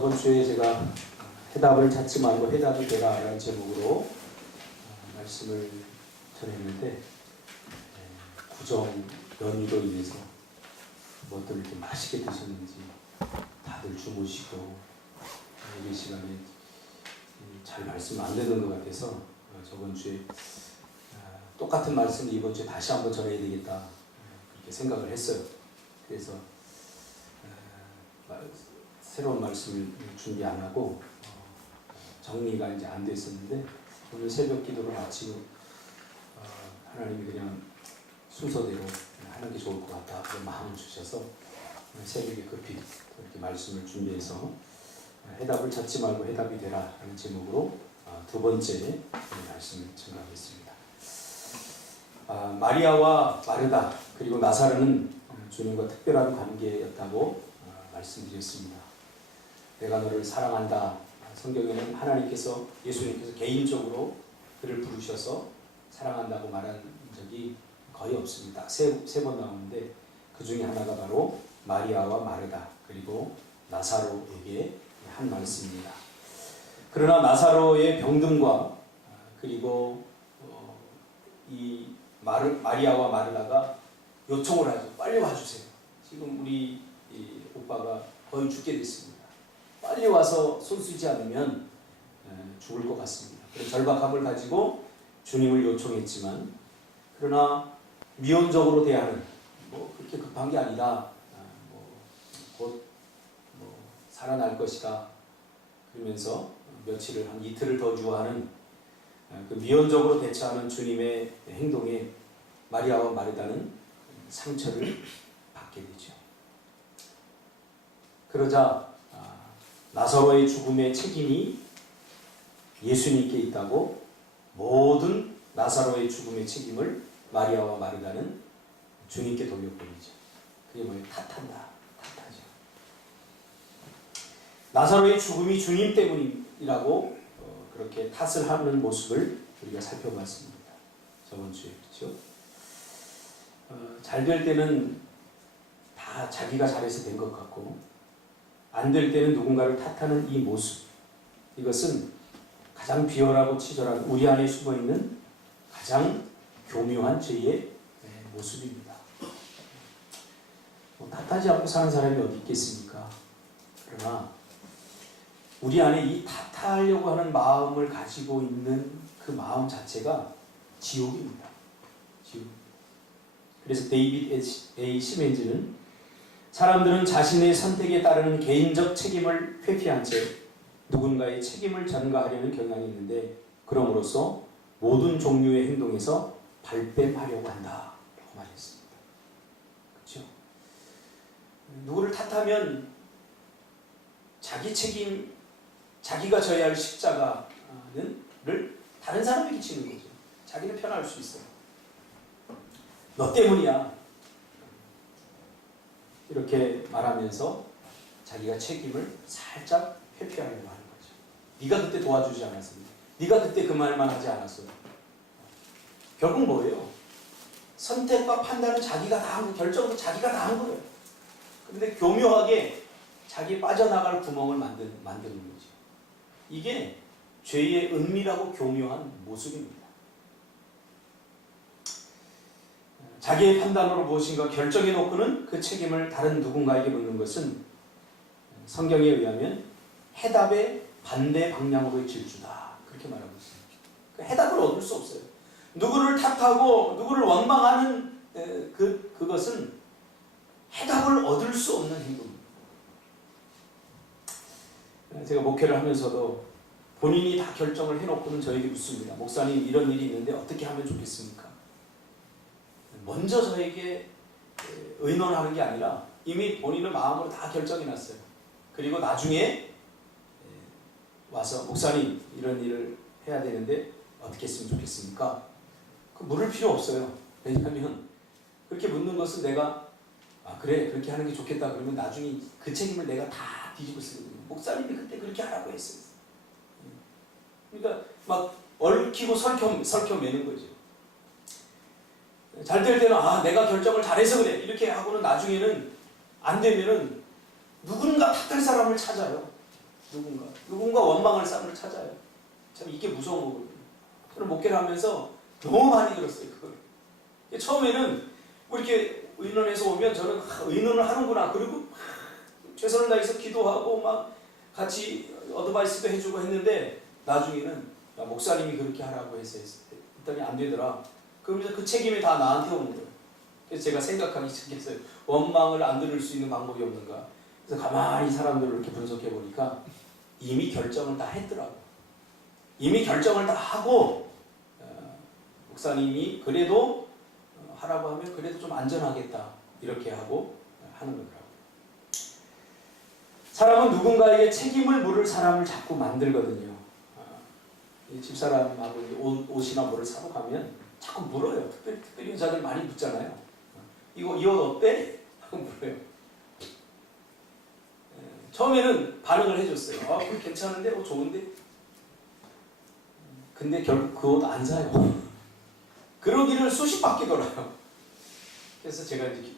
저번 주에 제가 해답을 찾지 말고 해답이 되라 라는 제목으로 말씀을 전했는데, 구정 연휴로 인해서 뭐들 이렇게 맛있게 드셨는지 다들 주무시고 이 시간에 잘 말씀 안 되는 것 같아서 저번 주에 똑같은 말씀을 이번 주에 다시 한번 전해야 되겠다 그렇게 생각을 했어요. 그래서 새로운 말씀을 준비 안 하고 정리가 이제 안 됐었는데, 오늘 새벽 기도를 마치고 하나님이 그냥 순서대로 하는 게 좋을 것 같다 그런 마음을 주셔서 새벽에 급히 이렇게 말씀을 준비해서 해답을 찾지 말고 해답이 되라 하는 제목으로 두 번째 말씀을 전하겠습니다. 마리아와 마르다 그리고 나사로는 주님과 특별한 관계였다고 말씀드렸습니다. 내가 너를 사랑한다. 성경에는 하나님께서, 예수님께서 개인적으로 그를 부르셔서 사랑한다고 말한 적이 거의 없습니다. 세 번 나오는데 그 중에 하나가 바로 마리아와 마르다 그리고 나사로에게 한 말씀입니다. 그러나 나사로의 병듦과 그리고 이 마리아와 마르다가 요청을 하죠. 빨리 와주세요. 지금 우리 오빠가 거의 죽게 됐습니다. 빨리 와서 손쓰지 않으면 죽을 것 같습니다. 그래서 절박함을 가지고 주님을 요청했지만, 그러나 미온적으로 대하는, 그렇게 급한 게 아니다. 곧 살아날 것이다. 그러면서 며칠을, 한 이틀을 더 주어하는 그 미온적으로 대처하는 주님의 행동에 마리아와 마르다는 상처를 받게 되죠. 그러자 나사로의 죽음의 책임이 예수님께 있다고 모든 나사로의 죽음의 책임을 마리아와 마르다는 주님께 돌려버리죠. 그게 뭐예요? 탓하죠. 나사로의 죽음이 주님 때문이라고 그렇게 탓을 하는 모습을 우리가 살펴봤습니다. 저번 주에. 그렇죠? 잘 될 때는 다 자기가 잘해서 된 것 같고, 안 될 때는 누군가를 탓하는 이 모습, 이것은 가장 비열하고 치졸한 우리 안에 숨어있는 가장 교묘한 죄의 모습입니다. 탓하지 않고 사는 사람이 어디 있겠습니까? 그러나 우리 안에 이 탓하려고 하는 마음을 가지고 있는 그 마음 자체가 지옥입니다. 지옥. 그래서 데이빗 A. 시멘즈는 사람들은 자신의 선택에 따르는 개인적 책임을 회피한 채 누군가의 책임을 전가하려는 경향이 있는데, 그럼으로써 모든 종류의 행동에서 발뺌하려고 한다 라고 말했습니다. 그렇죠? 누구를 탓하면 자기 책임, 자기가 져야 할 십자가를 다른 사람에게 지는 거죠. 자기는 편할 수 있어요. 너 때문이야. 이렇게 말하면서 자기가 책임을 살짝 회피하려고 하는 거죠. 네가 그때 도와주지 않았어. 네가 그때 그 말만 하지 않았어. 결국 뭐예요? 선택과 판단은 자기가 다 한 거, 결정도 자기가 다 한 거예요. 그런데 교묘하게 자기 빠져나갈 구멍을 만드는 거죠. 이게 죄의 은밀하고 교묘한 모습입니다. 자기의 판단으로 무엇인가 결정해놓고는 그 책임을 다른 누군가에게 묻는 것은 성경에 의하면 해답의 반대 방향으로의 질주다. 그렇게 말하고 있습니다. 그 해답을 얻을 수 없어요. 누구를 탓하고 누구를 원망하는 그것은 해답을 얻을 수 없는 행동입니다. 제가 목회를 하면서도 본인이 다 결정을 해놓고는 저에게 묻습니다. 목사님, 이런 일이 있는데 어떻게 하면 좋겠습니까? 먼저 저에게 의논하는 게 아니라 이미 본인은 마음으로 다 결정해놨어요. 그리고 나중에 와서 목사님, 이런 일을 해야 되는데 어떻게 했으면 좋겠습니까? 그 물을 필요 없어요. 왜냐하면 그렇게 묻는 것은 내가 그래 그렇게 하는 게 좋겠다 그러면 나중에 그 책임을 내가 다 뒤집어 쓰거든요. 목사님이 그때 그렇게 하라고 했어요. 그러니까 막 얽히고 설켜매는 거죠. 잘 될 때는 내가 결정을 잘해서 그래 이렇게 하고는 나중에는 안 되면은 누군가 탓할 사람을 찾아요. 누군가 원망할 사람을 찾아요. 참 이게 무서운 거거든요. 저는 목회를 하면서 너무 많이 들었어요. 그걸. 처음에는 뭐 이렇게 의논해서 오면 저는 의논을 하는구나. 그리고 최선을 다해서 기도하고 막 같이 어드바이스도 해주고 했는데 나중에는 야, 목사님이 그렇게 하라고 해서 했더니 안 되더라. 그러면서 그 책임이 다 나한테 오는 거예요. 그래서 제가 생각하기 시작했어요. 원망을 안 들을 수 있는 방법이 없는가. 그래서 가만히 사람들을 이렇게 분석해 보니까 이미 결정을 다 했더라고요. 이미 결정을 다 하고 목사님이 그래도 하라고 하면 그래도 좀 안전하겠다 이렇게 하고 하는 거더라고요. 사람은 누군가에게 책임을 물을 사람을 자꾸 만들거든요. 집사람하고 옷이나 뭐를 사러 가면 자꾸 물어요. 특별히 여자들 많이 묻잖아요. 이 옷 어때? 하고 물어요. 처음에는 반응을 해줬어요. 그거 괜찮은데? 좋은데? 근데 결국 그 옷 안 사요. 그러기를 수십 바퀴 돌아요. 그래서 제가 이제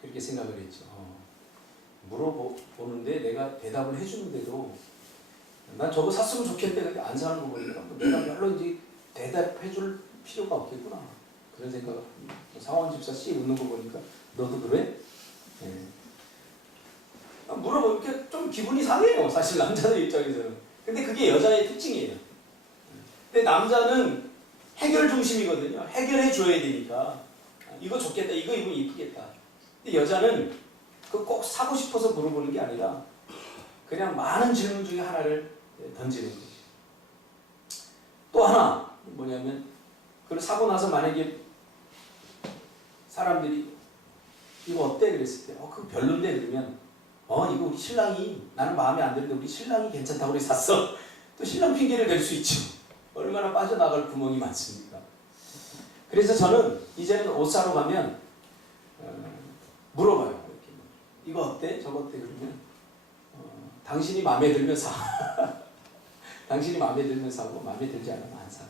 그렇게 생각을 했죠. 물어보는데 내가 대답을 해주는데도 난 저거 샀으면 좋겠는데 근데 안 사는 거 보니까 내가 별로 이제 대답해줄 필요가 없겠구나. 그런 생각을 합니다. 상원 집사 씨 웃는 거 보니까 너도 그래? 네. 물어보니까 좀 기분이 상해요. 사실 남자들 입장에서는. 근데 그게 여자의 특징이에요. 근데 남자는 해결 중심이거든요. 해결해 줘야 되니까. 이거 좋겠다. 이거 입으면 이쁘겠다. 근데 여자는 그 꼭 사고 싶어서 물어보는 게 아니라 그냥 많은 질문 중에 하나를 던지는 거죠. 또 하나 뭐냐면 그걸 사고 나서 만약에 사람들이 이거 어때? 그랬을 때 그거 별론데 그러면 이거 우리 신랑이 나는 마음에 안 드는데 우리 신랑이 괜찮다고 우리 샀어. 또 신랑 핑계를 댈 수 있죠. 얼마나 빠져나갈 구멍이 많습니까? 그래서 저는 이제는 옷 사러 가면 물어봐요. 이렇게. 이거 어때? 저거 어때? 그러면 당신이 마음에 들면 사. 당신이 마음에 들면 사고 마음에 들지 않으면 안 사.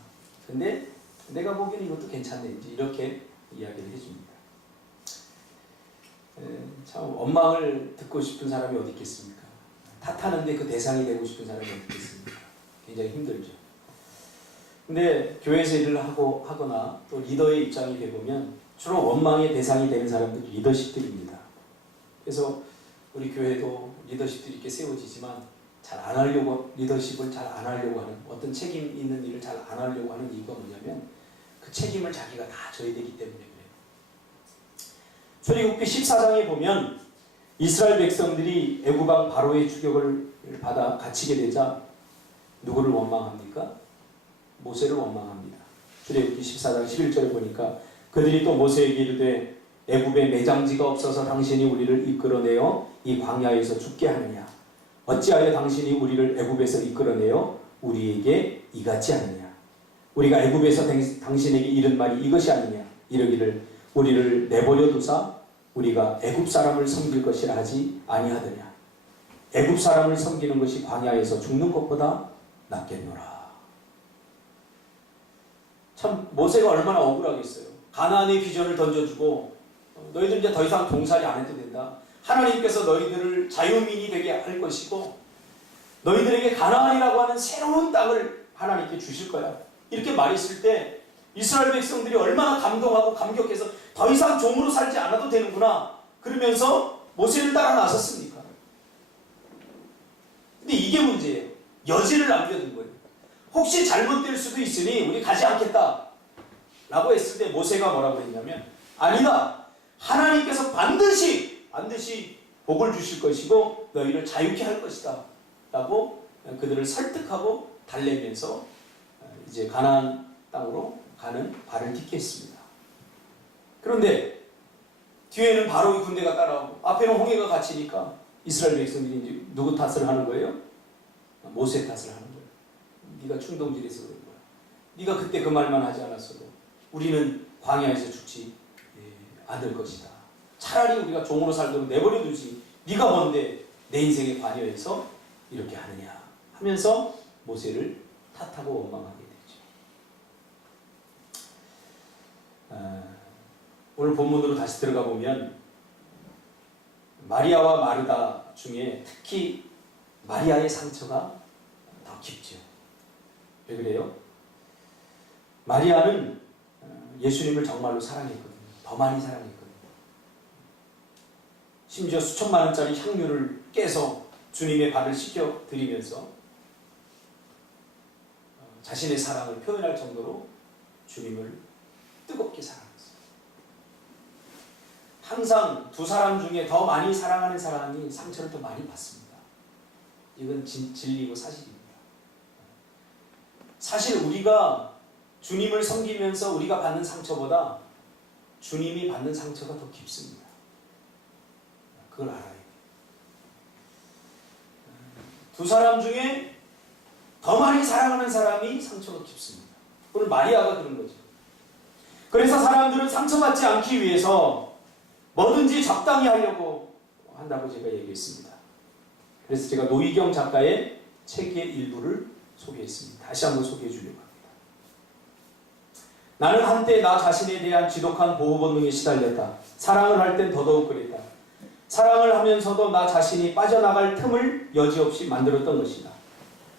근데 내가 보기에는 이것도 괜찮네. 이렇게 이야기를 해줍니다. 참 원망을 듣고 싶은 사람이 어디 있겠습니까? 탓하는데 그 대상이 되고 싶은 사람이 어디 있겠습니까? 굉장히 힘들죠. 근데 교회에서 일을 하거나 또 리더의 입장이 되보면 주로 원망의 대상이 되는 사람들이 리더십들입니다. 그래서 우리 교회도 리더십들이 이렇게 세워지지만 잘 안 하려고, 리더십을 잘 안 하려고 하는, 어떤 책임 있는 일을 잘 안 하려고 하는 이유가 뭐냐면 그 책임을 자기가 다 져야 되기 때문에 그래요. 출애굽기 14장에 보면 이스라엘 백성들이 애굽왕 바로의 추격을 받아 갇히게 되자 누구를 원망합니까? 모세를 원망합니다. 출애굽기 14장 11절에 보니까 그들이 또 모세에게 이르되 애굽에 매장지가 없어서 당신이 우리를 이끌어내어 이 광야에서 죽게 하느냐? 어찌하여 당신이 우리를 애굽에서 이끌어내어 우리에게 이같이 하느냐? 우리가 애굽에서 당신에게 이른 말이 이것이 아니냐? 이르기를 우리를 내버려 두사 우리가 애굽 사람을 섬길 것이라 하지 아니하더냐? 애굽 사람을 섬기는 것이 광야에서 죽는 것보다 낫겠노라. 참 모세가 얼마나 억울하겠어요. 가나안의 비전을 던져주고 너희들 이제 더 이상 종살이 안 해도 된다. 하나님께서 너희들을 자유민이 되게 할 것이고 너희들에게 가나안이라고 하는 새로운 땅을 하나님께 주실 거야. 이렇게 말했을 때 이스라엘 백성들이 얼마나 감동하고 감격해서 더 이상 종으로 살지 않아도 되는구나. 그러면서 모세를 따라 나섰습니까? 근데 이게 문제예요. 여지를 남겨둔 거예요. 혹시 잘못될 수도 있으니 우리 가지 않겠다 라고 했을 때 모세가 뭐라고 했냐면 아니다. 하나님께서 반드시 복을 주실 것이고 너희를 자유케 할 것이다 라고 그들을 설득하고 달래면서 이제 가나안 땅으로 가는 발을 딛게 했습니다. 그런데 뒤에는 바로의 군대가 따라오고 앞에는 홍해가 갇히니까 이스라엘 백성들이 이제 누구 탓을 하는 거예요? 모세 탓을 하는 거예요. 네가 충동질해서 그런 거야. 네가 그때 그 말만 하지 않았어도 우리는 광야에서 죽지 않을 것이다. 차라리 우리가 종으로 살도록 내버려 두지. 네가 뭔데 내 인생에 관여해서 이렇게 하느냐 하면서 모세를 탓하고 원망하게 되죠. 오늘 본문으로 다시 들어가 보면 마리아와 마르다 중에 특히 마리아의 상처가 더 깊죠. 왜 그래요? 마리아는 예수님을 정말로 사랑했거든요. 더 많이 사랑했거든요. 심지어 수천만 원짜리 향유를 깨서 주님의 발을 씻겨 드리면서 자신의 사랑을 표현할 정도로 주님을 뜨겁게 사랑했어요. 항상 두 사람 중에 더 많이 사랑하는 사람이 상처를 더 많이 받습니다. 이건 진리고 사실입니다. 사실 우리가 주님을 섬기면서 우리가 받는 상처보다 주님이 받는 상처가 더 깊습니다. 그걸 알아야 돼요. 두 사람 중에 더 많이 사랑하는 사람이 상처가 깊습니다. 오늘 마리아가 그런 거죠. 그래서 사람들은 상처받지 않기 위해서 뭐든지 적당히 하려고 한다고 제가 얘기했습니다. 그래서 제가 노희경 작가의 책의 일부를 소개했습니다. 다시 한번 소개해 주려고 합니다. 나는 한때 나 자신에 대한 지독한 보호 본능에 시달렸다. 사랑을 할 땐 더더욱 그랬다. 사랑을 하면서도 나 자신이 빠져나갈 틈을 여지없이 만들었던 것이다.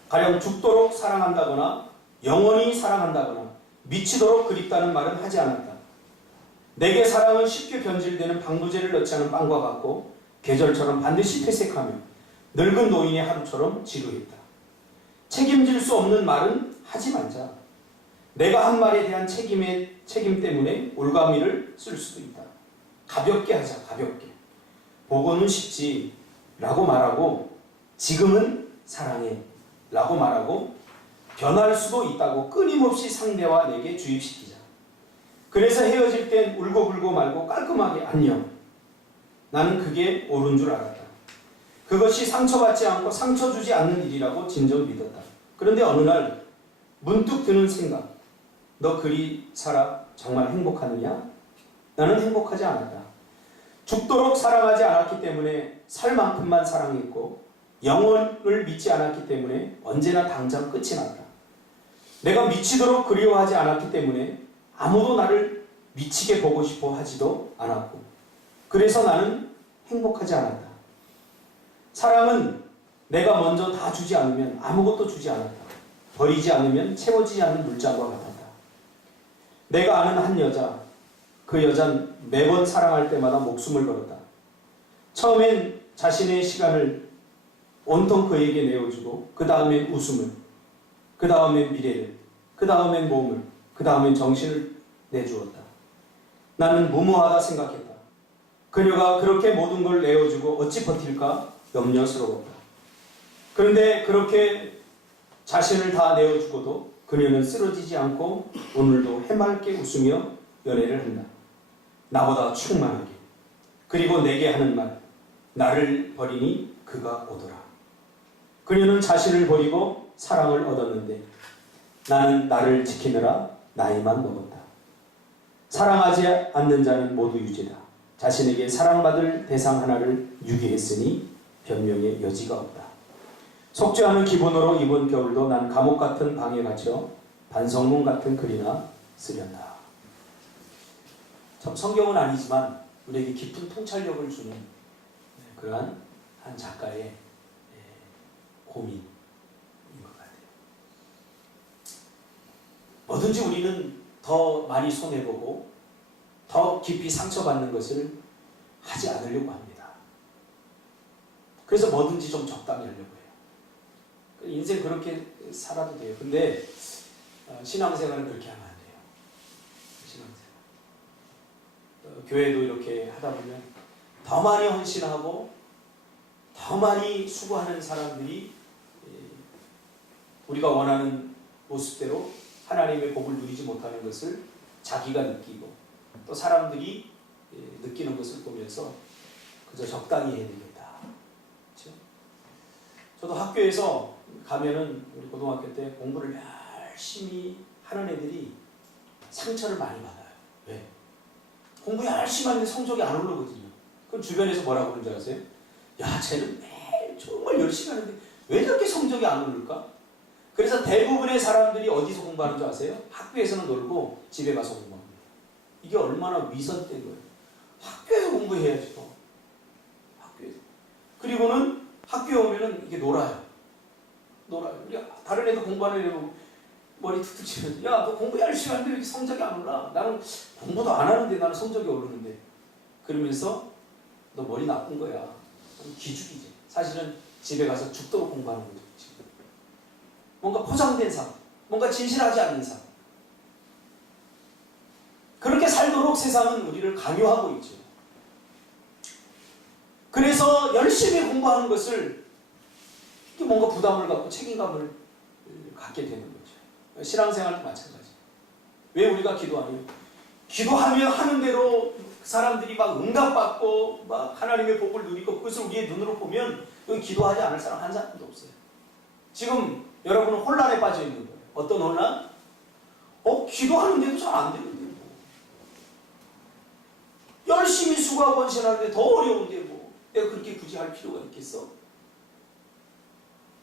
가령 죽도록 사랑한다거나 영원히 사랑한다거나 미치도록 그립다는 말은 하지 않았다. 내게 사랑은 쉽게 변질되는 방부제를 넣지 않은 빵과 같고 계절처럼 반드시 퇴색하며 늙은 노인의 하루처럼 지루했다. 책임질 수 없는 말은 하지 말자. 내가 한 말에 대한 책임 때문에 올가미를 쓸 수도 있다. 가볍게 하자, 가볍게. 보고는 쉽지 라고 말하고 지금은 사랑해 라고 말하고 변할 수도 있다고 끊임없이 상대와 내게 주입시키자. 그래서 헤어질 땐 울고불고 말고 깔끔하게 안녕. 나는 그게 옳은 줄 알았다. 그것이 상처받지 않고 상처 주지 않는 일이라고 진정 믿었다. 그런데 어느 날 문득 드는 생각. 너 그리 살아 정말 행복하느냐? 나는 행복하지 않았다. 죽도록 사랑하지 않았기 때문에 살 만큼만 사랑했고 영원을 믿지 않았기 때문에 언제나 당장 끝이 났다. 내가 미치도록 그리워하지 않았기 때문에 아무도 나를 미치게 보고 싶어 하지도 않았고 그래서 나는 행복하지 않았다. 사랑은 내가 먼저 다 주지 않으면 아무것도 주지 않았다. 버리지 않으면 채워지지 않는 물장과 같았다. 내가 아는 한 여자, 그 여자는 매번 사랑할 때마다 목숨을 걸었다. 처음엔 자신의 시간을 온통 그에게 내어주고 그 다음엔 웃음을, 그 다음엔 미래를, 그 다음엔 몸을, 그 다음엔 정신을 내주었다. 나는 무모하다 생각했다. 그녀가 그렇게 모든 걸 내어주고 어찌 버틸까 염려스러웠다. 그런데 그렇게 자신을 다 내어주고도 그녀는 쓰러지지 않고 오늘도 해맑게 웃으며 연애를 한다. 나보다 충만하게. 그리고 내게 하는 말. 나를 버리니 그가 오더라. 그녀는 자신을 버리고 사랑을 얻었는데 나는 나를 지키느라 나이만 먹었다. 사랑하지 않는 자는 모두 유죄다. 자신에게 사랑받을 대상 하나를 유기했으니 변명의 여지가 없다. 속죄하는 기분으로 이번 겨울도 난 감옥 같은 방에 갇혀 반성문 같은 글이나 쓰련다. 참 성경은 아니지만 우리에게 깊은 통찰력을 주는 그러한 한 작가의 고민인 것 같아요. 뭐든지 우리는 더 많이 손해보고 더 깊이 상처받는 것을 하지 않으려고 합니다. 그래서 뭐든지 좀 적당히 하려고 해요. 인생 그렇게 살아도 돼요. 근데 신앙생활은 그렇게 하면 안 돼요. 신앙생활. 교회도 이렇게 하다 보면 더 많이 헌신하고 더 많이 수고하는 사람들이 우리가 원하는 모습대로 하나님의 복을 누리지 못하는 것을 자기가 느끼고 또 사람들이 느끼는 것을 보면서 그저 적당히 해야 되겠다. 그렇죠? 저도 학교에서 가면은 우리 고등학교 때 공부를 열심히 하는 애들이 상처를 많이 받아요. 왜? 공부 열심히 하는데 성적이 안 오르거든요. 그럼 주변에서 뭐라고 그러는 줄 아세요? 야, 쟤는 매일 정말 열심히 하는데 왜 저렇게 성적이 안 오를까? 그래서 대부분의 사람들이 어디서 공부하는 줄 아세요? 학교에서는 놀고 집에 가서 공부합니다. 이게 얼마나 위선된 거예요. 학교에서 공부해야지 또. 학교에서. 그리고는 학교에 오면은 이게 놀아요. 놀아요. 우리 다른 애도 공부하는 애도 머리 툭툭 치면서 야, 너 공부 열심히 하는데 왜 이렇게 성적이 안 올라? 나는 공부도 안 하는데 나는 성적이 오르는데. 그러면서 너 머리 나쁜 거야. 기죽이지. 사실은 집에 가서 죽도록 공부하는 거죠. 뭔가 포장된 삶, 뭔가 진실하지 않는 삶. 그렇게 살도록 세상은 우리를 강요하고 있죠. 그래서 열심히 공부하는 것을 뭔가 부담을 갖고 책임감을 갖게 되는 거죠. 신앙생활도 마찬가지. 왜 우리가 기도하냐? 기도하면 하는 대로 사람들이 막 응답받고 막 하나님의 복을 누리고 그것을 우리의 눈으로 보면 여기 기도하지 않을 사람 한 사람도 없어요. 지금 여러분은 혼란에 빠져 있는 거예요. 어떤 혼란? 기도하는데도 잘 안 되는데 뭐. 열심히 수고하고 헌신하는데 더 어려운데 뭐. 내가 그렇게 굳이 할 필요가 있겠어?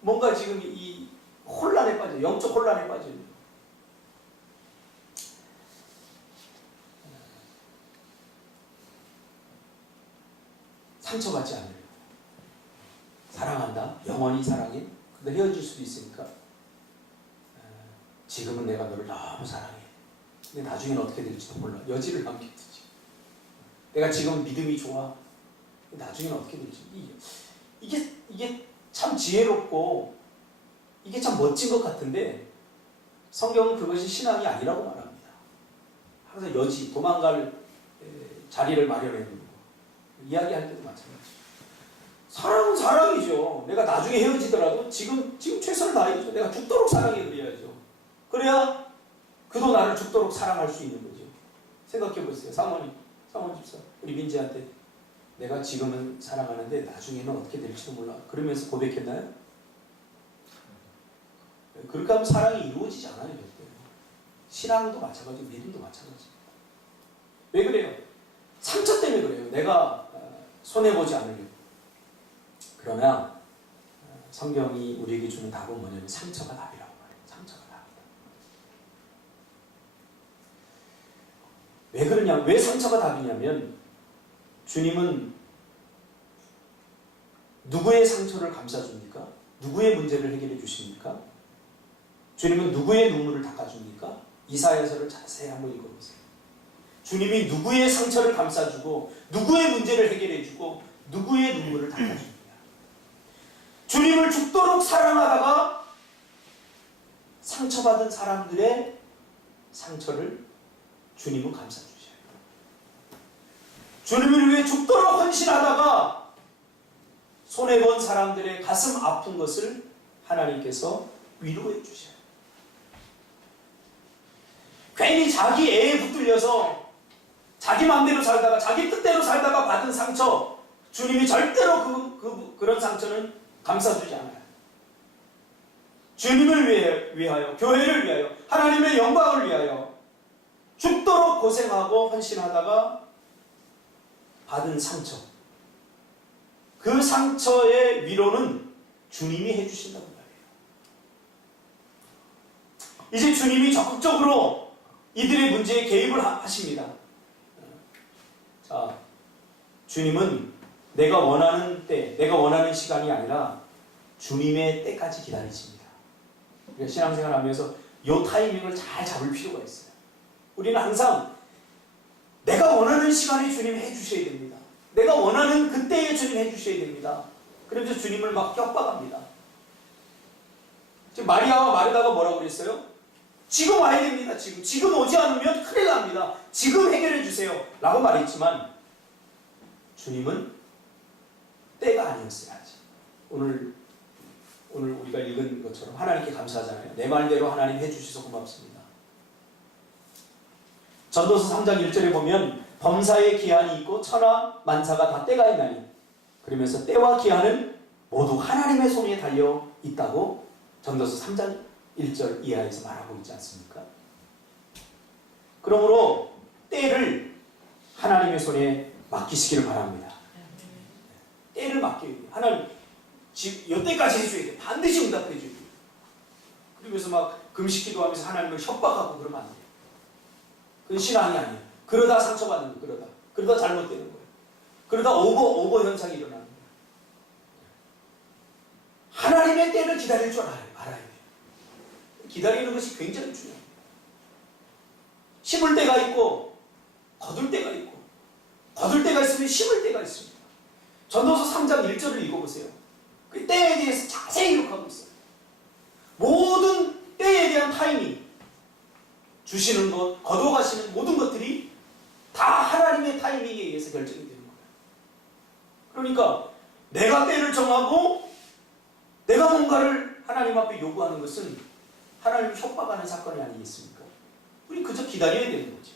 뭔가 지금 이 혼란에 빠져, 영적 혼란에 빠져 있는 거예요. 상처받지 않으려. 사랑한다. 영원히 사랑해. 근데 헤어질 수도 있으니까 지금은 내가 너를 너무 사랑해. 근데 나중에는 어떻게 될지도 몰라. 여지를 남겨두지. 내가 지금 믿음이 좋아. 나중에는 어떻게 될지. 이게 참 지혜롭고 이게 참 멋진 것 같은데 성경은 그것이 신앙이 아니라고 말합니다. 항상 여지, 도망갈 자리를 마련해 두는 거. 이야기할 때도 마찬가지. 사랑은 사랑이죠. 내가 나중에 헤어지더라도 지금 최선을 다해야죠. 내가 죽도록 사랑해 드려야죠. 그래야 그도 나를 죽도록 사랑할 수 있는 거죠. 생각해 보세요. 사모님 집사, 우리 민지한테 내가 지금은 사랑하는데 나중에는 어떻게 될지도 몰라. 그러면서 고백했나요? 그렇게 하면 사랑이 이루어지지 않아요. 신앙도 마찬가지고 믿음도 마찬가지입니다. 왜 그래요? 상처 때문에 그래요. 내가 손해보지 않으려고. 그러나 성경이 우리에게 주는 답은 뭐냐면 상처가 답이라고 말해요. 상처가 답이다. 왜 그러냐? 왜 상처가 답이냐면 주님은 누구의 상처를 감싸줍니까? 누구의 문제를 해결해 주십니까? 주님은 누구의 눈물을 닦아줍니까? 이사야서를 자세히 한번 읽어보세요. 주님이 누구의 상처를 감싸주고 누구의 문제를 해결해주고 누구의 눈물을 닦아줍니다. 주님을 죽도록 사랑하다가 상처받은 사람들의 상처를 주님은 감싸주셔요. 주님을 위해 죽도록 헌신하다가 손해본 사람들의 가슴 아픈 것을 하나님께서 위로해 주셔요. 괜히 자기 애에 붙들려서 자기 마음대로 살다가 자기 뜻대로 살다가 받은 상처, 주님이 절대로 그런 상처는 감싸주지 않아요. 주님을 위하여, 교회를 위하여, 하나님의 영광을 위하여 죽도록 고생하고 헌신하다가 받은 상처, 그 상처의 위로는 주님이 해주신다고 말해요. 이제 주님이 적극적으로 이들의 문제에 개입을 하십니다. 자, 주님은 내가 원하는 때, 내가 원하는 시간이 아니라 주님의 때까지 기다리십니다. 우리가 신앙생활 하면서 이 타이밍을 잘 잡을 필요가 있어요. 우리는 항상 내가 원하는 시간에 주님 해주셔야 됩니다. 내가 원하는 그때에 주님 해주셔야 됩니다. 그러면서 주님을 막 협박합니다. 지금 마리아와 마르다가 뭐라고 그랬어요? 지금 와야 됩니다. 지금 오지 않으면 큰일 납니다. 지금 해결해 주세요. 라고 말했지만 주님은 때가 아니었어요. 아직. 오늘 우리가 읽은 것처럼 하나님께 감사하잖아요. 내 말대로 하나님 해주셔서 고맙습니다. 전도서 3장 1절에 보면 범사의 기한이 있고 천하 만사가 다 때가 있나니, 그러면서 때와 기한은 모두 하나님의 손에 달려 있다고 전도서 3장 1절 이하에서 말하고 있지 않습니까? 그러므로 때를 하나님의 손에 맡기시기를 바랍니다. 때를 맡겨야 돼요. 하나님 지금 이때까지 해줘야 돼요. 반드시 응답해 줘야 돼요. 그러면서 막 금식 기도하면서 하나님을 협박하고 그러면 안 돼요. 그건 신앙이 아니에요. 그러다 상처받는 거예요. 그러다 잘못되는 거예요. 그러다 오버 현상이 일어나는 거예요. 하나님의 때를 기다릴 줄 알아야 돼요. 기다리는 것이 굉장히 중요해요. 심을 때가 있고 거둘 때가 있고, 거둘 때가 있으면 심을 때가 있습니다. 전도서 3장 1절을 읽어보세요. 그 때에 대해서 자세히 기록하고 있어요. 모든 때에 대한 타이밍, 주시는 것, 거둬가시는 모든 것들이 다 하나님의 타이밍에 의해서 결정이 되는 거예요. 그러니까 내가 때를 정하고 내가 뭔가를 하나님 앞에 요구하는 것은 하나님을 협박하는 사건이 아니겠습니까? 우리 그저 기다려야 되는 거죠.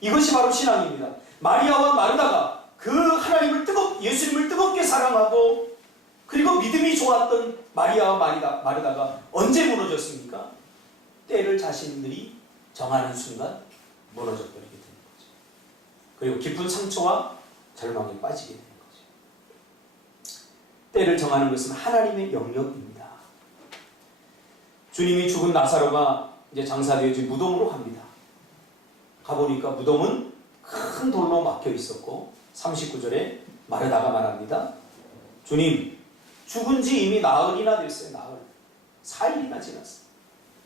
이것이 바로 신앙입니다. 마리아와 마르다가 그 하나님을 예수님을 뜨겁게 사랑하고 그리고 믿음이 좋았던 마리아와 마르다가 언제 무너졌습니까? 때를 자신들이 정하는 순간 무너져 버리게 되는 거죠. 그리고 깊은 상처와 절망에 빠지게 되는 거죠. 때를 정하는 것은 하나님의 영역입니다. 주님이 죽은 나사로가 이제 장사되어진 무덤으로 갑니다. 가보니까 무덤은 큰 돌로 막혀 있었고 39절에 마르다가 말합니다. 주님, 죽은 지 이미 나흘이나 됐어요. 나흘. 4일이나 지났어요.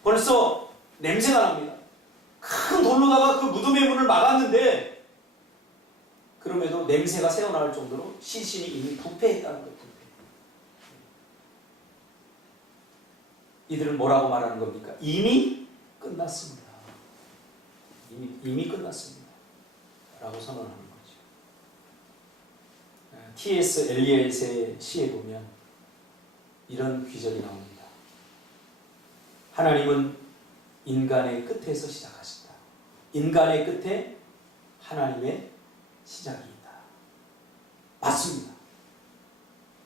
벌써 냄새가 납니다. 큰 돌로다가 그 무덤의 문을 막았는데 그럼에도 냄새가 새어나올 정도로 시신이 이미 부패했다는 거예요. 부패. 이들은 뭐라고 말하는 겁니까? 이미 끝났습니다. 이미 끝났습니다. 라고 선언하는 거죠. T.S. 엘리엇의 시에 보면 이런 귀절이 나옵니다. 하나님은 인간의 끝에서 시작하신다. 인간의 끝에 하나님의 시작이 있다. 맞습니다.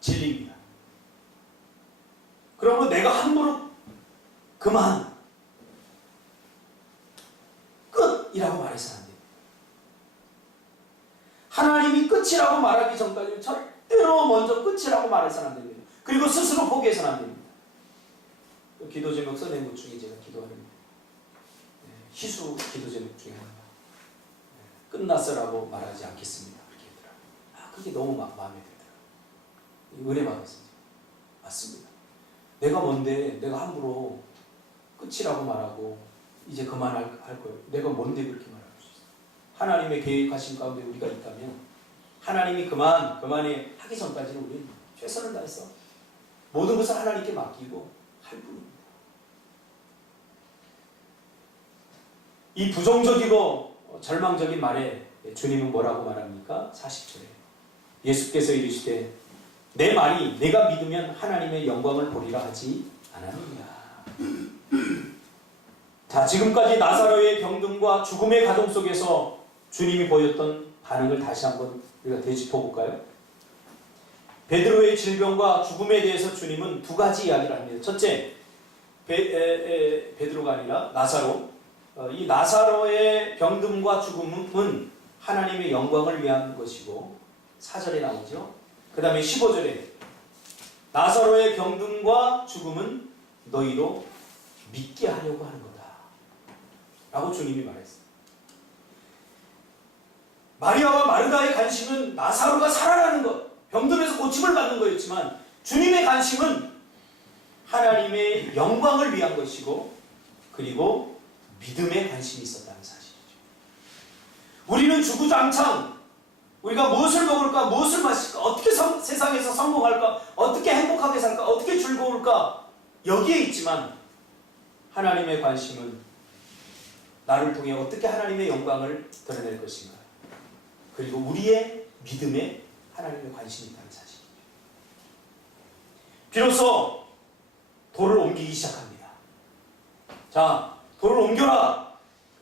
진리입니다. 그러므로 내가 함부로 그만 끝이라고 말해서는 안 됩니다. 하나님이 끝이라고 말하기 전까지 절대로 먼저 끝이라고 말해서는 안 됩니다. 그리고 스스로 포기해서는 안 됩니다. 기도 제목 써낸 것 중에 제가 기도하는 희수 기도 제목 중에 하나. 끝났어라고 말하지 않겠습니다. 그렇게 했더라고요. 그게 너무 마음에 들더라고요. 은혜 받았어요. 맞습니다. 내가 뭔데 내가 함부로 끝이라고 말하고 이제 그만할 거예요. 내가 뭔데 그렇게 말할 수 있어요. 하나님의 계획하신 가운데 우리가 있다면 하나님이 그만에 하기 전까지는 우리는 최선을 다해서 모든 것을 하나님께 맡기고 할 뿐입니다. 이 부정적이고 절망적인 말에 주님은 뭐라고 말합니까? 40절에 예수께서 이르시되 내 말이 내가 믿으면 하나님의 영광을 보리라 하지 않았느냐. 자, 지금까지 나사로의 병듦과 죽음의 가동 속에서 주님이 보였던 반응을 다시 한번 우리가 되짚어 볼까요? 베드로의 질병과 죽음에 대해서 주님은 두 가지 이야기를 합니다. 첫째, 베드로가 아니라 나사로. 이 나사로의 병듦과 죽음은 하나님의 영광을 위한 것이고 4절에 나오죠. 그 다음에 15절에 나사로의 병듦과 죽음은 너희로 믿게 하려고 하는 거다 라고 주님이 말했어요. 마리아와 마르다의 관심은 나사로가 살아나는 것, 병듦에서 고침을 받는 거였지만 주님의 관심은 하나님의 영광을 위한 것이고 그리고 믿음에 관심이 있었다는 사실이죠. 우리는 주구장창 우리가 무엇을 먹을까, 무엇을 마실까, 어떻게 세상에서 성공할까, 어떻게 행복하게 살까, 어떻게 즐거울까 여기에 있지만 하나님의 관심은 나를 통해 어떻게 하나님의 영광을 드러낼 것인가, 그리고 우리의 믿음에 하나님의 관심이 있다는 사실이죠. 비로소 돌을 옮기기 시작합니다. 자, 돌을 옮겨라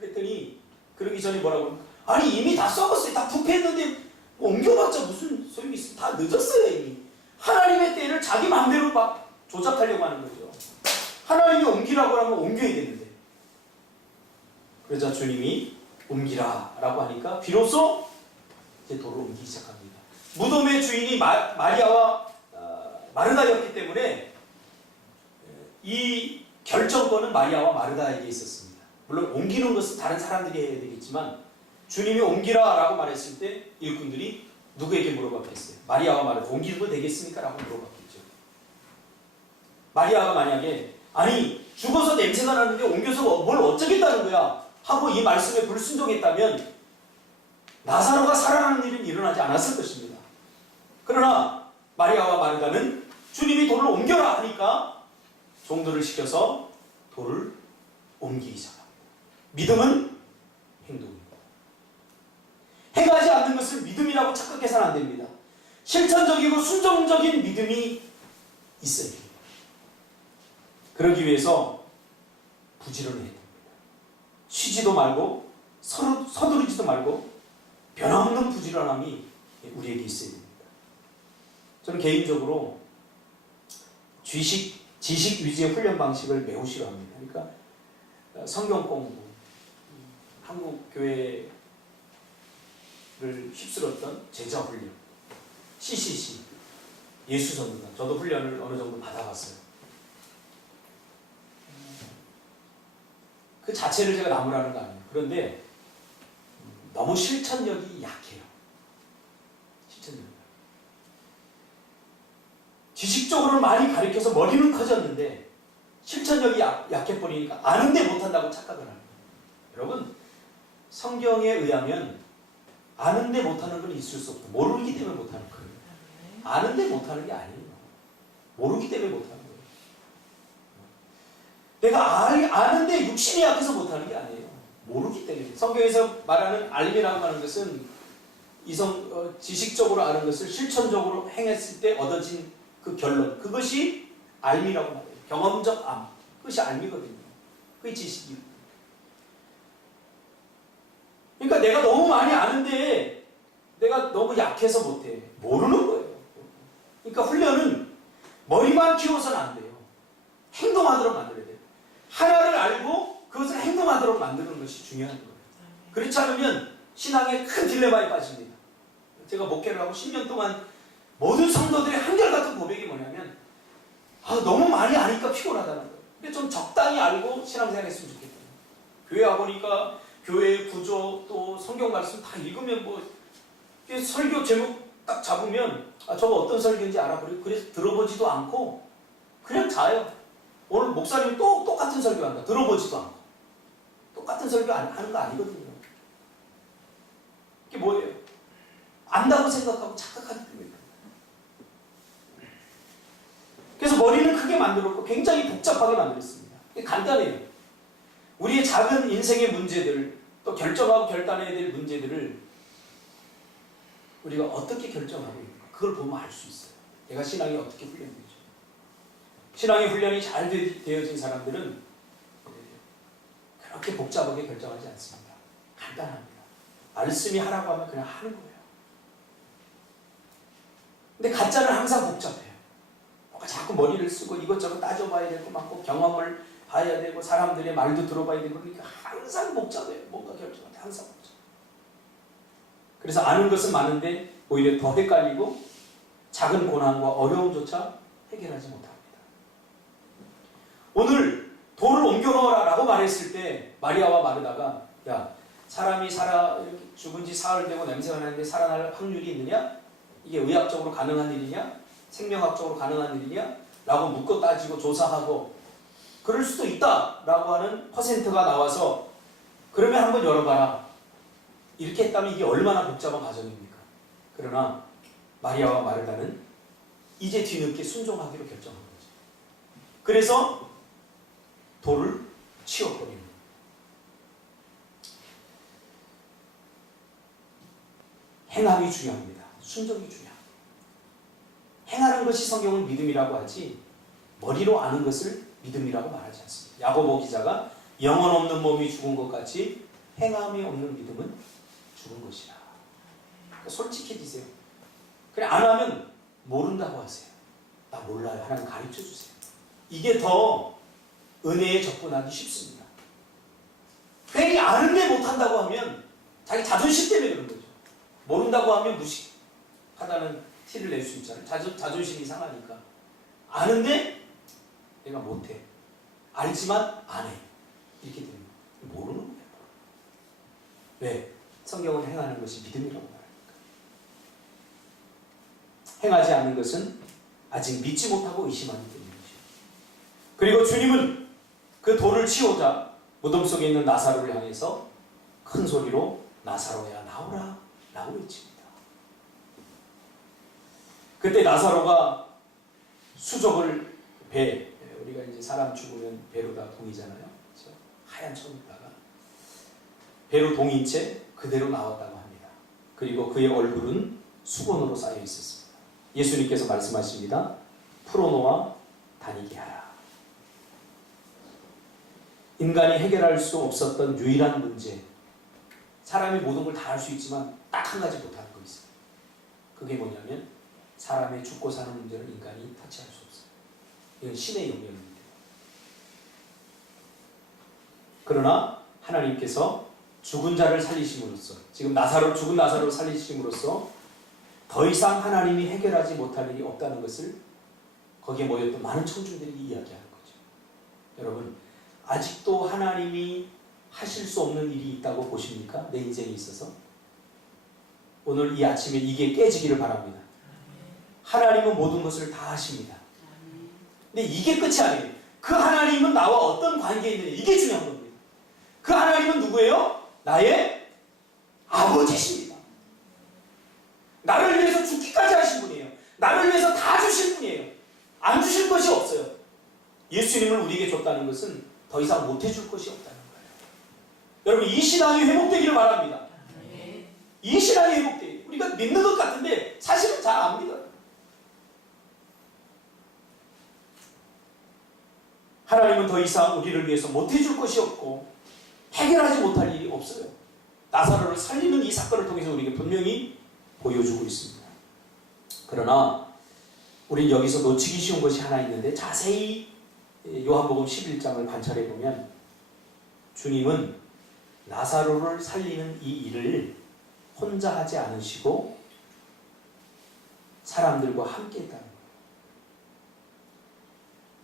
그랬더니 그러기 전에 뭐라고 합니까? 아니 이미 다 썩었어요. 다 부패했는데 옮겨봤자 무슨 소용이 있어요. 다 늦었어요. 이미 하나님의 때를 자기 마음대로 막 조작하려고 하는 거죠. 하나님이 옮기라고 하면 옮겨야 되는데, 그러자 주님이 옮기라 라고 하니까 비로소 이제 돌을 옮기기 시작합니다. 무덤의 주인이 마리아와 마르다였기 때문에 이 결정권은 마리아와 마르다에게 있었습니다. 물론 옮기는 것은 다른 사람들이 해야 되겠지만 주님이 옮기라 라고 말했을 때 일꾼들이 누구에게 물어봤겠어요? 마리아와 마르다 옮기도 되겠습니까? 라고 물어봤겠죠. 마리아가 만약에 아니 죽어서 냄새가 나는데 옮겨서 뭘 어쩌겠다는 거야 하고 이 말씀에 불순종했다면 나사로가 살아나는 일은 일어나지 않았을 것입니다. 그러나 마리아와 마르다는 주님이 돌을 옮겨라 하니까 종들을 시켜서 돌을 옮기기 시작합니다. 믿음은 행동입니다. 행하지 않는 것을 믿음이라고 착각해서는 안 됩니다. 실천적이고 순종적인 믿음이 있어야 됩니다. 그러기 위해서 부지런해야 됩니다. 쉬지도 말고 서두르지도 말고 변함없는 부지런함이 우리에게 있어야 됩니다. 저는 개인적으로 지식 위주의 훈련 방식을 매우 싫어합니다. 그러니까 성경 공부, 한국 교회를 휩쓸었던 제자 훈련, CCC, 예수전도단, 저도 훈련을 어느 정도 받아봤어요. 그 자체를 제가 나무라는 거 아니에요. 그런데 너무 실천력이 약해요. 실천력. 지식적으로는 많이 가르쳐서 머리는 커졌는데 실천력이 약해버리니까 아는데 못한다고 착각을 합니다. 여러분, 성경에 의하면 아는데 못하는 건 있을 수 없고 모르기 때문에 못하는 거예요. 아는데 못하는 게 아니에요. 모르기 때문에 못하는 거예요. 내가 아는데 육신이 약해서 못하는 게 아니에요. 모르기 때문에. 성경에서 말하는 알미라고 하는 것은 지식적으로 아는 것을 실천적으로 행했을 때 얻어진 그 결론, 그것이 알미라고 말해요. 경험적 암, 그것이 알미거든요. 그게 지식이에요. 그러니까 내가 너무 많이 아는데 내가 너무 약해서 못해. 모르는 거예요. 그러니까 훈련은 머리만 키워서는 안 돼요. 행동하도록 만들어야 돼요. 하나를 알고 그것을 행동하도록 만드는 것이 중요한 거예요. 그렇지 않으면 신앙에 큰 딜레마에 빠집니다. 제가 목회를 하고 10년 동안 모든 성도들의 한결같은 고백이 뭐냐면 너무 많이 아니까 피곤하다는 거예요. 근데 좀 적당히 알고 신앙생활 했으면 좋겠다. 교회 와보니까 교회의 구조 또 성경 말씀 다 읽으면 설교 제목 딱 잡으면 저거 어떤 설교인지 알아버리고 그래서 들어보지도 않고 그냥 자요. 오늘 목사님 또 똑같은 설교한다. 들어보지도 않고. 똑같은 설교 하는 거 아니거든요. 이게 뭐예요? 안다고 생각하고 착각하기 때문입니다. 그래서 머리는 크게 만들었고 굉장히 복잡하게 만들었습니다. 간단해요. 우리의 작은 인생의 문제들, 또 결정하고 결단해야 될 문제들을 우리가 어떻게 결정하고 있는가, 그걸 보면 알 수 있어요. 내가 신앙이 어떻게 훈련되죠. 신앙의 훈련이 잘 되어진 사람들은 그렇게 복잡하게 결정하지 않습니다. 간단합니다. 말씀이 하라고 하면 그냥 하는 거예요. 근데 가짜는 항상 복잡해요. 뭔가 자꾸 머리를 쓰고 이것저것 따져봐야 되고 막 경험을 봐야 되고 사람들의 말도 들어봐야 되고 그러니까 항상 복잡해요. 뭔가 결정할 때 항상 복잡해요. 그래서 아는 것은 많은데 오히려 더 헷갈리고 작은 고난과 어려움조차 해결하지 못합니다. 오늘 돌을 옮겨놓으라 라고 말했을 때 마리아와 마르다가 야, 사람이 이렇게 죽은 지 사흘 되고 냄새가 나는데 살아날 확률이 있느냐? 이게 의학적으로 가능한 일이냐? 생명학적으로 가능한 일이냐? 라고 묻고 따지고 조사하고 그럴 수도 있다 라고 하는 퍼센트가 나와서 그러면 한번 열어봐라. 이렇게 했다면 이게 얼마나 복잡한 과정입니까? 그러나 마리아와 마르다는 이제 뒤늦게 순종하기로 결정한 거죠. 그래서 돌을 치워버립니다. 행함이 중요합니다. 순종이 중요합니다. 행하는 것이 성경은 믿음이라고 하지 머리로 아는 것을 믿음이라고 말하지 않습니다. 야고보 기자가 영혼 없는 몸이 죽은 것 같이 행함이 없는 믿음은 죽은 것이라. 그러니까 솔직해지세요. 그래 안 하면 모른다고 하세요. 나 몰라요. 하나님 가르쳐 주세요. 이게 더 은혜에 접근하기 쉽습니다. 괜히 아는데 못한다고 하면 자기 자존심 때문에 그런 거죠. 모른다고 하면 무식하다는 티를 낼 수 있잖아요. 자존심이 상하니까. 아는데 내가 못해. 알지만 안 해. 이렇게 되는 거예요. 모르는 거예요. 왜? 성경은 행하는 것이 믿음이라고 말합니다. 행하지 않는 것은 아직 믿지 못하고 의심하기 때문이죠. 그리고 주님은 그 돌을 치우자 무덤 속에 있는 나사로를 향해서 큰 소리로 나사로야 나오라 라고 외칩니다. 그때 나사로가 수족을 우리가 이제 사람 죽으면 배로 다 동이잖아요. 그렇죠? 하얀 천국다가 배로 동인 채 그대로 나왔다고 합니다. 그리고 그의 얼굴은 수건으로 쌓여 있었습니다. 예수님께서 말씀하십니다. 풀어놓아 다니게 하라. 인간이 해결할 수 없었던 유일한 문제, 사람이 모든 걸 다 할 수 있지만 딱 한 가지 못하는 거 있어요. 그게 뭐냐면 사람의 죽고 사는 문제를 인간이 터치할 수 없어요. 이건 신의 영역입니다. 그러나 하나님께서 죽은 자를 살리심으로써, 지금 죽은 나사로를 살리심으로써 더 이상 하나님이 해결하지 못할 일이 없다는 것을 거기에 모였던 많은 청중들이 이야기하는 거죠. 여러분, 아직도 하나님이 하실 수 없는 일이 있다고 보십니까? 내 인생에 있어서? 오늘 이 아침에 이게 깨지기를 바랍니다. 하나님은 모든 것을 다 하십니다. 근데 이게 끝이 아니에요. 그 하나님은 나와 어떤 관계에 있느냐, 이게 중요한 겁니다. 그 하나님은 누구예요? 나의 아버지십니다. 나를 위해서 죽기까지 하신 분이에요. 나를 위해서 다 주실 분이에요. 안 주실 것이 없어요. 예수님을 우리에게 줬다는 것은 더 이상 못 해줄 것이 없다는 거예요. 여러분, 이 신앙이 회복되기를 바랍니다. 이 신앙이 회복돼요. 우리가 믿는 것 같은데 사실은 잘 안 믿어요. 하나님은 더 이상 우리를 위해서 못 해줄 것이 없고 해결하지 못할 일이 없어요. 나사로를 살리는 이 사건을 통해서 우리에게 분명히 보여주고 있습니다. 그러나 우린 여기서 놓치기 쉬운 것이 하나 있는데, 자세히 요한복음 11장을 관찰해 보면 주님은 나사로를 살리는 이 일을 혼자 하지 않으시고 사람들과 함께 했다는 거예요.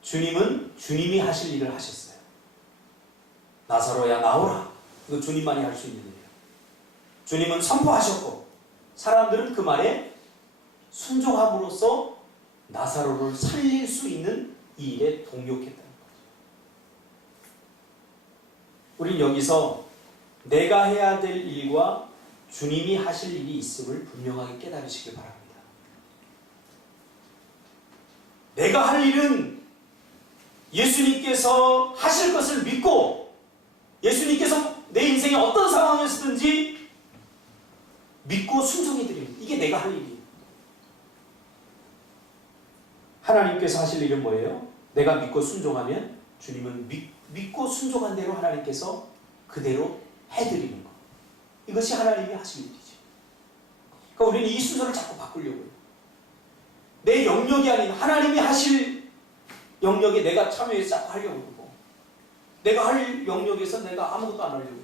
주님은 주님이 하실 일을 하셨어요. 나사로야 나오라. 이거 주님만이 할 수 있는 일이에요. 주님은 선포하셨고 사람들은 그 말에 순종함으로써 나사로를 살릴 수 있는 이 일에 동력했다는 거죠. 우린 여기서 내가 해야 될 일과 주님이 하실 일이 있음을 분명하게 깨달으시길 바랍니다. 내가 할 일은 예수님께서 하실 것을 믿고, 예수님께서 내 인생에 어떤 상황에서든지 믿고 순종해 드립니다. 이게 내가 할 일이에요. 하나님께서 하실 일은 뭐예요? 내가 믿고 순종하면 주님은 믿고 순종한 대로 하나님께서 그대로 해드리는 것. 이것이 하나님이 하실 일이죠. 그러니까 우리는 이 순서를 자꾸 바꾸려고 해요. 내 영역이 아닌 하나님이 하실 영역에 내가 참여해서 자꾸 하려고 그러고, 내가 할 영역에서 내가 아무것도 안 하려고 해요.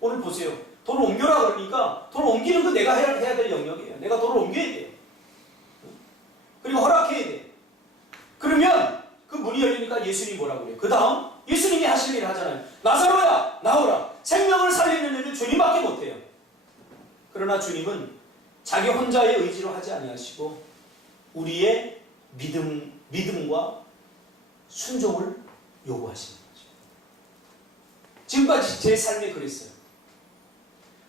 오늘 보세요. 돌을 옮겨라 그러니까 돌을 옮기는 거 내가 해야 될 영역이에요. 내가 돌을 옮겨야 돼요. 그리고 허락해야 돼요. 그러면 그 문이 열리니까 예수님이 뭐라고 그래요? 그 다음 예수님이 하실 일을 하잖아요. 나사로야 나오라. 생명을 살리는 일은 주님밖에 못해요. 그러나 주님은 자기 혼자의 의지로 하지 아니하시고 우리의 믿음과 순종을 요구하시는 거죠. 지금까지 제 삶에 그랬어요.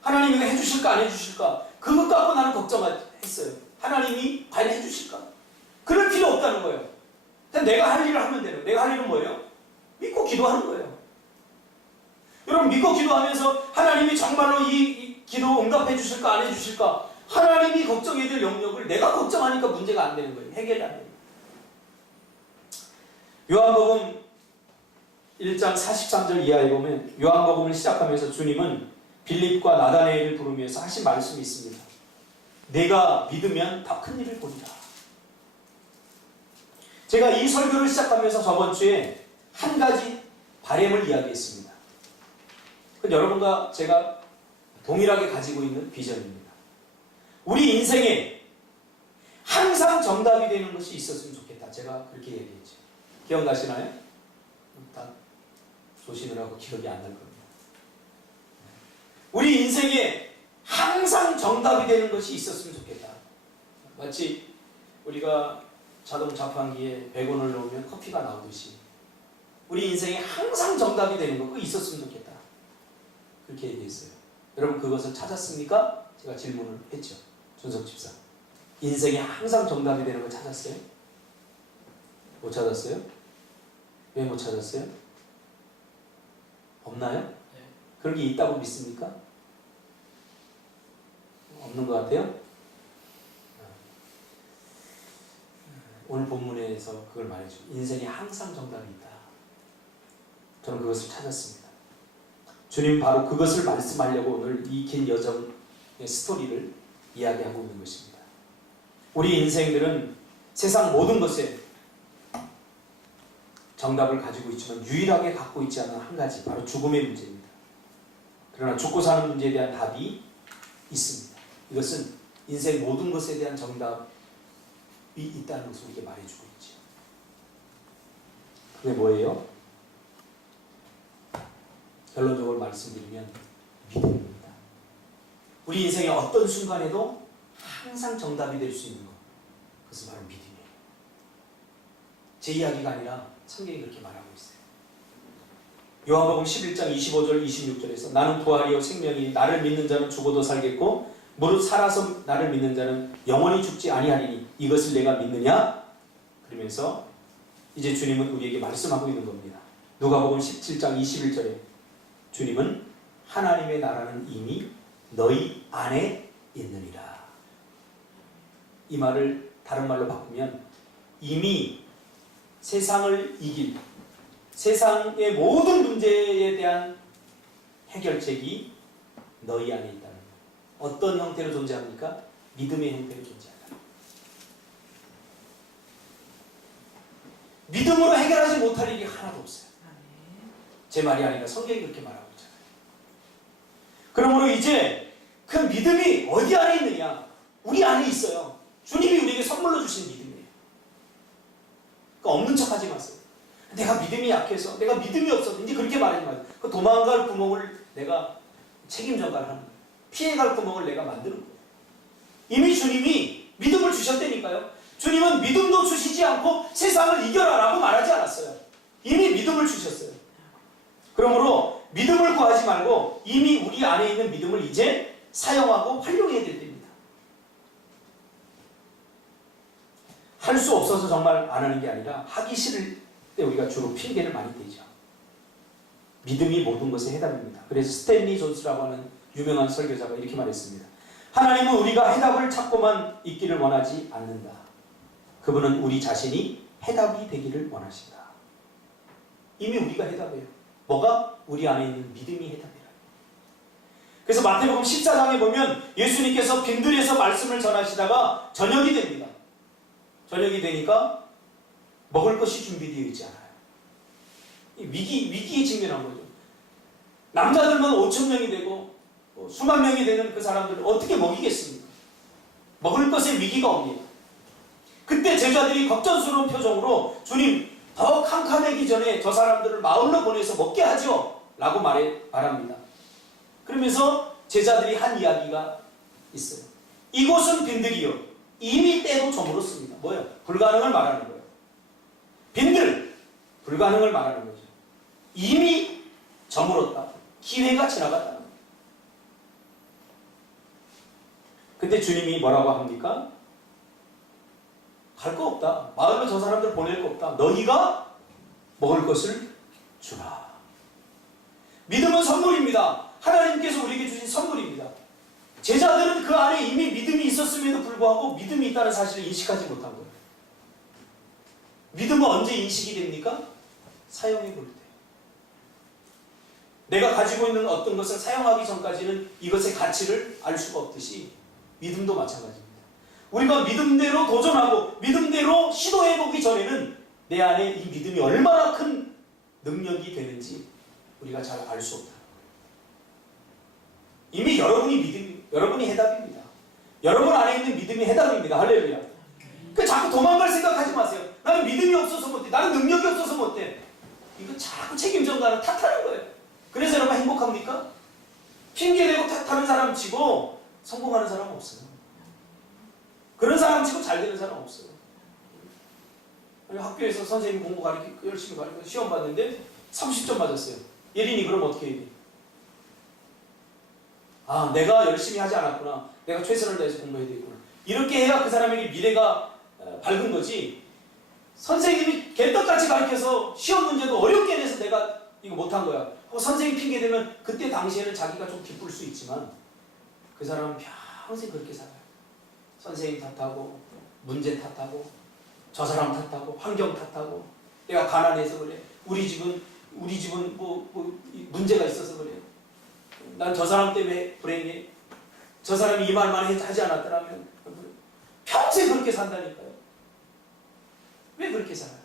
하나님이 이거 해주실까 안 해주실까, 그것 갖고 나는 걱정했어요. 하나님이 과연 해주실까? 그럴 필요 없다는 거예요. 그냥 내가 할 일을 하면 돼요. 내가 할 일은 뭐예요? 믿고 기도하는 거예요. 여러분, 믿고 기도하면서 하나님이 정말로 이 기도 응답해 주실까 안 해주실까, 하나님이 걱정해야 될 영역을 내가 걱정하니까 문제가 안 되는 거예요. 해결이 안 돼요. 요한복음 1장 43절 이하에 보면, 요한복음을 시작하면서 주님은 빌립과 나다네엘을 부르면서 하신 말씀이 있습니다. 내가 믿으면 더 큰 일을 보리라. 제가 이 설교를 시작하면서 저번 주에 한 가지 바램을 이야기했습니다. 그건 여러분과 제가 동일하게 가지고 있는 비전입니다. 우리 인생에 항상 정답이 되는 것이 있었으면 좋겠다. 제가 그렇게 얘기했죠. 기억나시나요? 다 조시느라고 기억이 안 날 겁니다. 우리 인생에 항상 정답이 되는 것이 있었으면 좋겠다. 마치 우리가 자동 자판기에 100원을 넣으면 커피가 나오듯이 우리 인생에 항상 정답이 되는 거 그거 있었으면 좋겠다. 그렇게 얘기했어요. 여러분 그것을 찾았습니까? 제가 질문을 했죠. 준석 집사. 인생에 항상 정답이 되는 걸 찾았어요? 못 찾았어요? 왜 못 찾았어요? 없나요? 네. 그런 게 있다고 믿습니까? 없는 것 같아요? 오늘 본문에서 그걸 말해줘. 인생에 항상 정답이 있다. 저는 그것을 찾았습니다. 주님 바로 그것을 말씀하려고 오늘 이 긴 여정의 스토리를 이야기하고 있는 것입니다. 우리 인생들은 세상 모든 것에 정답을 가지고 있지만 유일하게 갖고 있지 않은 한 가지, 바로 죽음의 문제입니다. 그러나 죽고 사는 문제에 대한 답이 있습니다. 이것은 인생 모든 것에 대한 정답이 있다는 것을 우리에게 말해주고 있죠. 그게 뭐예요? 결론적으로 말씀드리면 믿음입니다. 우리 인생의 어떤 순간에도 항상 정답이 될 수 있는 것, 그것은 바로 믿음이에요. 제 이야기가 아니라 성경이 그렇게 말하고 있어요. 요한복음 11장 25절 26절에서 나는 부활이요 생명이니 나를 믿는 자는 죽어도 살겠고 무릇 살아서 나를 믿는 자는 영원히 죽지 아니하리니 이것을 내가 믿느냐? 그러면서 이제 주님은 우리에게 말씀하고 있는 겁니다. 누가복음 17장 21절에 주님은 하나님의 나라는 이미 너희 안에 있느니라. 이 말을 다른 말로 바꾸면 이미 세상을 이길, 세상의 모든 문제에 대한 해결책이 너희 안에 있다는 거예요. 어떤 형태로 존재합니까? 믿음의 형태로 존재한다. 믿음으로 해결하지 못할 일이 하나도 없어요. 제 말이 아니라 성경이 그렇게 말하고 있잖아요. 그러므로 이제 그 믿음이 어디 안에 있느냐? 우리 안에 있어요. 주님이 우리에게 선물로 주신 믿음이에요. 그러니까 없는 척하지 마세요. 내가 믿음이 약해서, 내가 믿음이 없어서, 이제 그렇게 말하지 마세요. 그 도망갈 구멍을 내가 책임 전가를 하는 거예요. 피해갈 구멍을 내가 만드는 거예요. 이미 주님이 믿음을 주셨다니까요. 주님은 믿음도 주시지 않고 세상을 이겨라라고 말하지 않았어요. 이미 믿음을 주셨어요. 그러므로 믿음을 구하지 말고 이미 우리 안에 있는 믿음을 이제 사용하고 활용해야 될 때입니다. 할 수 없어서 정말 안 하는 게 아니라 하기 싫을 때 우리가 주로 핑계를 많이 대죠. 믿음이 모든 것의 해답입니다. 그래서 스탠리 존스라고 하는 유명한 설교자가 이렇게 말했습니다. 하나님은 우리가 해답을 찾고만 있기를 원하지 않는다. 그분은 우리 자신이 해답이 되기를 원하신다. 이미 우리가 해답이에요. 뭐가? 우리 안에 있는 믿음이 해답이라. 그래서 마태복음 14장에 보면 예수님께서 빈들에서 말씀을 전하시다가 저녁이 됩니다. 저녁이 되니까 먹을 것이 준비되어 있지 않아요. 위기에 직면한 거죠. 남자들만 5,000명이 되고 수만 명이 되는 그 사람들을 어떻게 먹이겠습니까? 먹을 것에 위기가 옵니다. 그때 제자들이 걱정스러운 표정으로 주님 더 캄캄해기 전에 저 사람들을 마을로 보내서 먹게 하죠 라고 말합니다. 그러면서 제자들이 한 이야기가 있어요. 이곳은 빈들이요 이미 때로 저물었습니다. 뭐예요? 불가능을 말하는 거예요. 빈들, 불가능을 말하는 거죠. 이미 저물었다. 기회가 지나갔다. 근데 주님이 뭐라고 합니까? 갈 거 없다. 마을로 저 사람들 보낼 거 없다. 너희가 먹을 것을 주라. 믿음은 선물입니다. 하나님께서 우리에게 주신 선물입니다. 제자들은 그 안에 이미 믿음이 있었음에도 불구하고 믿음이 있다는 사실을 인식하지 못한 거예요. 믿음은 언제 인식이 됩니까? 사용해 볼 때. 내가 가지고 있는 어떤 것을 사용하기 전까지는 이것의 가치를 알 수가 없듯이 믿음도 마찬가지입니다. 우리가 믿음대로 도전하고 믿음대로 시도해보기 전에는 내 안에 이 믿음이 얼마나 큰 능력이 되는지 우리가 잘 알 수 없다. 이미 여러분이 해답입니다. 여러분 안에 있는 믿음이 해답입니다. 할렐루야. 그 자꾸 도망갈 생각하지 마세요. 나는 믿음이 없어서 못해. 나는 능력이 없어서 못해. 이거 자꾸 책임 전가는 탓하는 거예요. 그래서 여러분 행복합니까? 핑계대고 탓하는 사람 치고 성공하는 사람 없어요. 그런 사람 치고 잘 되는 사람 없어요. 학교에서 선생님 공부 가르치고 열심히 가르치고 시험 봤는데 30점 맞았어요. 예린이 그럼 어떻게 해야 돼? 아, 내가 열심히 하지 않았구나. 내가 최선을 다해서 공부해야 되겠구나. 이렇게 해야 그 사람에게 미래가 밝은 거지. 선생님이 개떡같이 가르쳐서 시험 문제도 어렵게 내서 내가 이거 못한 거야. 선생님 핑계 대면 그때 당시에는 자기가 좀 기쁠 수 있지만 그 사람은 평생 그렇게 살아요. 선생님 탓하고 문제 탓하고 저 사람 탓하고 환경 탓하고 내가 가난해서 그래. 우리 집은 뭐 문제가 있어서 그래. 난 저 사람 때문에 불행해. 저 사람이 이 말만 하지 않았더라면 평생 그렇게 산다니까요. 왜 그렇게 살아요?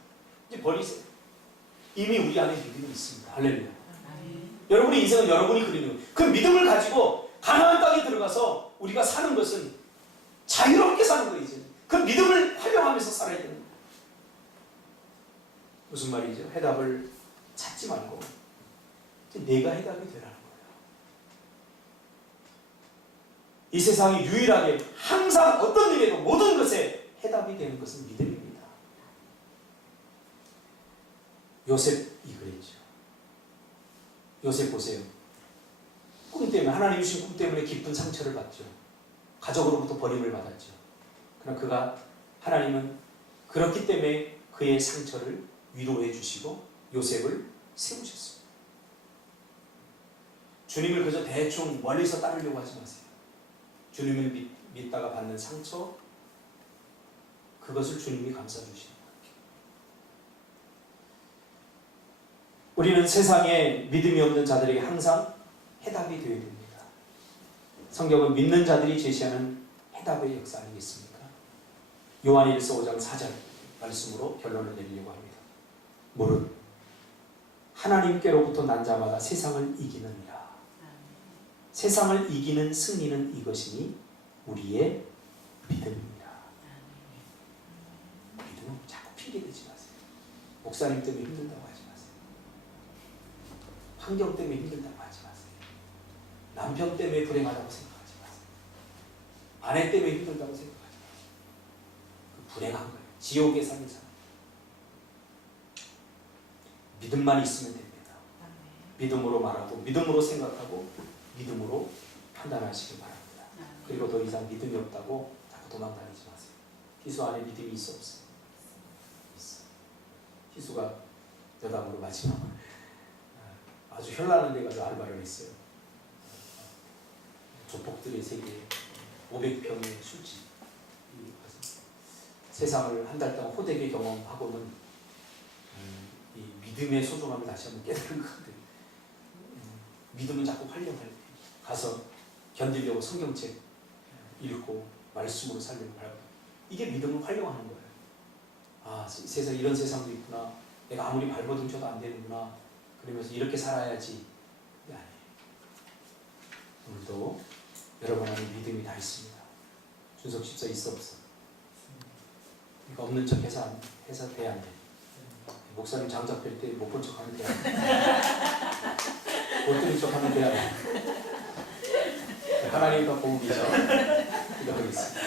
이제 버리세요. 이미 우리 안에 믿음이 있습니다. 할렐루야. 여러분의 인생은 여러분이 그리는 거예요. 그 믿음을 가지고 가나안 땅에 들어가서 우리가 사는 것은 자유롭게 사는 거예요. 이제 그 믿음을 활용하면서 살아야 되는 거예요. 무슨 말이죠? 해답을 찾지 말고 이제 내가 해답이 되라는 거예요. 이 세상에 유일하게 항상 어떤 일에도 모든 것에 해답이 되는 것은 믿음입니다. 요셉이 그랬죠. 요셉 보세요. 꿈 때문에, 하나님이 주신 꿈 때문에 깊은 상처를 받죠. 가족으로부터 버림을 받았죠. 그러나 하나님은 그렇기 때문에 그의 상처를 위로해 주시고 요셉을 세우셨습니다. 주님을 그저 대충 멀리서 따르려고 하지 마세요. 주님을 믿다가 받는 상처, 그것을 주님이 감싸주시는 거예요. 우리는 세상에 믿음이 없는 자들에게 항상 해답이 되어야 됩니다. 성경은 믿는 자들이 제시하는 해답의 역사 아니겠습니까? 요한일서 5장 4절 말씀으로 결론을 내리려고 합니다. 무릇 하나님께로부터 난 자마다 세상을 이기느니라. 세상을 이기는 승리는 이것이니 우리의 믿음입니다. 믿음은 자꾸 핑계대지 마세요. 목사님 때문에 힘들다고 하지 마세요. 환경 때문에 힘들다고 하지 마세요. 남편 때문에 불행하다고 생각하지 마세요. 아내 때문에 힘들다고 생각하지 마세요. 불행한 거예요. 지옥에 사는 사람. 믿음만 있으면 됩니다. 믿음으로 말하고 믿음으로 생각하고 믿음으로 판단하시기 바랍니다. 그리고 더 이상 믿음이 없다고 자꾸 도망다니지 마세요. 희수 안에 믿음이 있어 없어요? 있어. 희수가 여담으로 마지막으로 아주 현란한 데 가서 알바를 했어요. 조폭들의 세계 500평의 술집. 세상을 한 달 동안 호되게 경험하고는 이 믿음의 소중함을 다시 한번 깨달은 것 같아요. 믿음은 자꾸 활용할 때 가서 견디려고 성경책 읽고 말씀으로 살려고 하고, 이게 믿음을 활용하는 거예요. 아, 세상 이런 세상도 있구나. 내가 아무리 발버둥 쳐도 안 되는구나. 그러면서 이렇게 살아야지. 그게 아니에요. 오늘도 여러분 안에 믿음이 다 있습니다. 준석 집사 있어 없어? 그러니까 없는 척 해서 돼야 안 돼. 목사님 장 잡힐 때 못 본 척 하면 돼야 돼. 못 들은 척 하면 돼야 돼. 하나님과 보고 계셔. 기도하겠습니다.